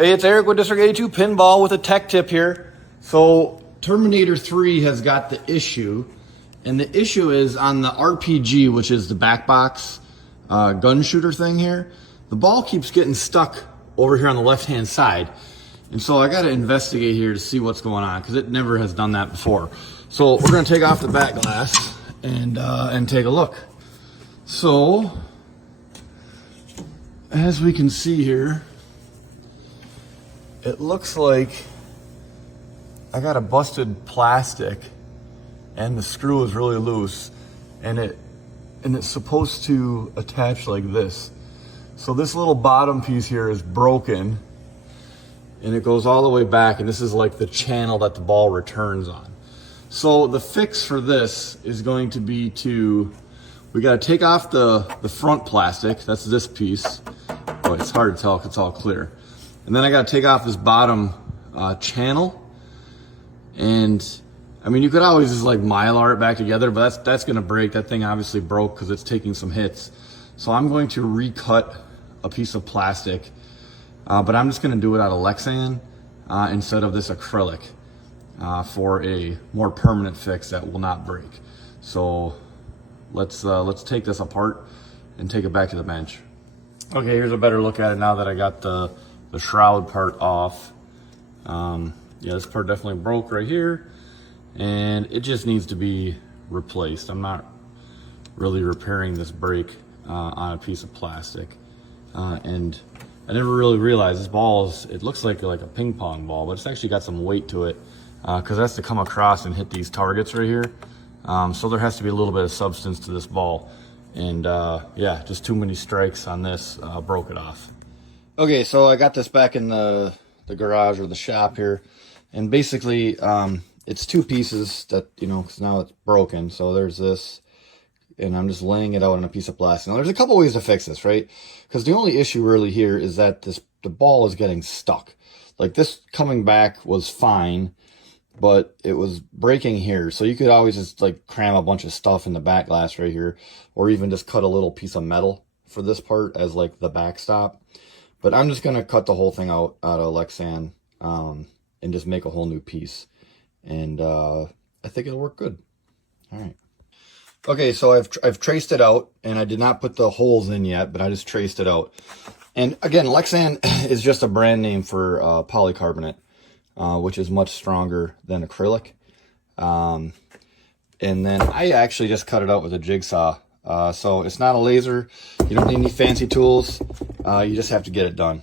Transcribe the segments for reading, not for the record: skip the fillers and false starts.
Hey, it's Eric with District 82 Pinball with a tech tip here. So Terminator 3 has got the issue, and the issue is on the RPG, which is the Backbox gun shooter thing here. The ball keeps getting stuck over here on the left-hand side. And so I got to investigate here to see what's going on, because it never has done that before. So we're going to take off the back glass and take a look. So, as we can see here, it looks like I got a busted plastic and the screw is really loose, and it's supposed to attach like this. So this little bottom piece here is broken and it goes all the way back, and this is like the channel that the ball returns on. So the fix for this is going to be we got to take off the front plastic. That's this piece. Oh, it's hard to tell if it's all clear. And then I got to take off this bottom channel. And I mean, you could always just like Mylar it back together, but that's going to break. That thing obviously broke because it's taking some hits. So I'm going to recut a piece of plastic, but I'm just going to do it out of Lexan instead of this acrylic for a more permanent fix that will not break. So let's take this apart and take it back to the bench. Okay, here's a better look at it now that I got the shroud part off. Yeah, this part definitely broke right here, and it just needs to be replaced. I'm not really repairing this break on a piece of plastic. And I never really realized this ball it looks like a ping pong ball, but it's actually got some weight to it because it has to come across and hit these targets right here. So there has to be a little bit of substance to this ball. And yeah, just too many strikes on this broke it off. Okay, so I got this back in the garage or the shop here, and basically it's two pieces that, you know, because now it's broken. So there's this, and I'm just laying it out on a piece of plastic. Now there's a couple ways to fix this, right? Because the only issue really here is that the ball is getting stuck. Like this coming back was fine, but it was breaking here. So you could always just like cram a bunch of stuff in the back glass right here, or even just cut a little piece of metal for this part as like the backstop. But I'm just gonna cut the whole thing out of Lexan and just make a whole new piece. And I think it'll work good. All right. Okay, so I've traced it out, and I did not put the holes in yet, but I just traced it out. And again, Lexan is just a brand name for polycarbonate, which is much stronger than acrylic. And then I actually just cut it out with a jigsaw. So it's not a laser. You don't need any fancy tools. You just have to get it done.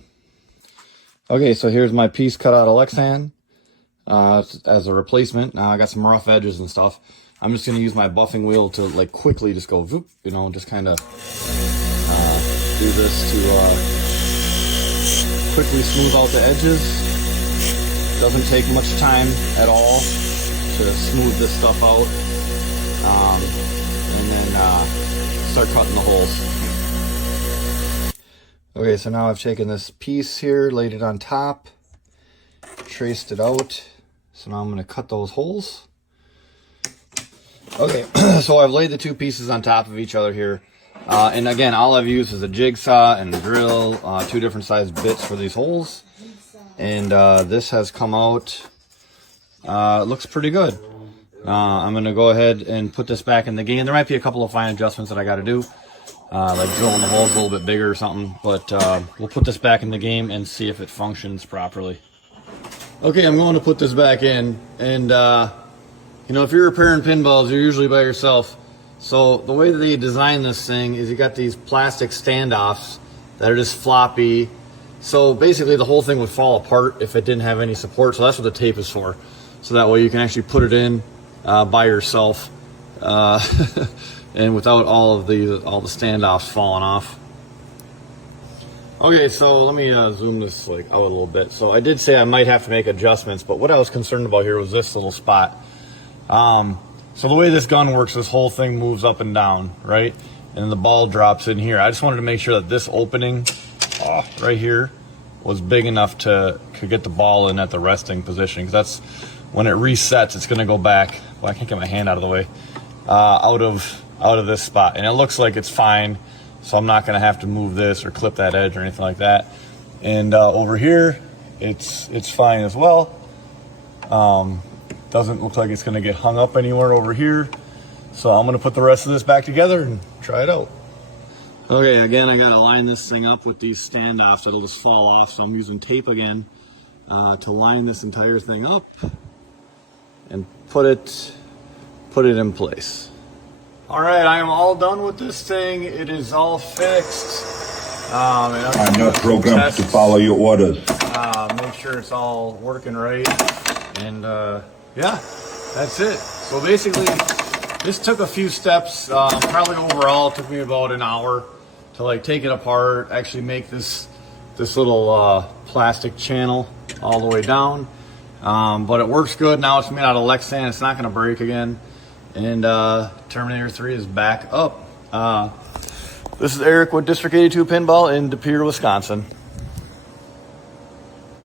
Okay, so here's my piece cut out of Lexan as a replacement. Now I got some rough edges and stuff. I'm just going to use my buffing wheel to like quickly just go, whoop, you know, just kind of do this to quickly smooth out the edges. Doesn't take much time at all to smooth this stuff out. And then start cutting the holes. Okay, so now I've taken this piece here, laid it on top, traced it out. So now I'm going to cut those holes. Okay, so I've laid the two pieces on top of each other here. And again, all I've used is a jigsaw and a drill, two different sized bits for these holes. And this has come out, looks pretty good. I'm going to go ahead and put this back in the game. There might be a couple of fine adjustments that I got to do, like drilling the holes a little bit bigger or something. But we'll put this back in the game and see if it functions properly. Okay, I'm going to put this back in, and you know, if you're repairing pinballs, you're usually by yourself. So the way that they design this thing is you got these plastic standoffs that are just floppy. So basically the whole thing would fall apart if it didn't have any support. So that's what the tape is for. So that way you can actually put it in by yourself and without all the standoffs falling off. Okay, so let me zoom this like out a little bit. So I did say I might have to make adjustments, but what I was concerned about here was this little spot. So the way this gun works, this whole thing moves up and down, right? And the ball drops in here. I just wanted to make sure that this opening right here was big enough to get the ball in at the resting position, because that's when it resets, it's going to go back. Well, I can't get my hand out of the way, out of this spot, and it looks like it's fine. So I'm not going to have to move this or clip that edge or anything like that. And over here, it's fine as well. Doesn't look like it's gonna get hung up anywhere over here. So I'm gonna put the rest of this back together and try it out. Okay, again, I gotta line this thing up with these standoffs. It'll just fall off, so I'm using tape again to line this entire thing up and put it in place. All right, I am all done with this thing. It is all fixed. I'm not programmed to follow your orders. Make sure it's all working right. And yeah, that's it. So basically, this took a few steps. Probably overall, it took me about an hour to like take it apart, actually make this little plastic channel all the way down. But it works good. Now it's made out of Lexan. It's not going to break again. And Terminator 3 is back up. This is Eric with District 82 Pinball in De Pere, Wisconsin.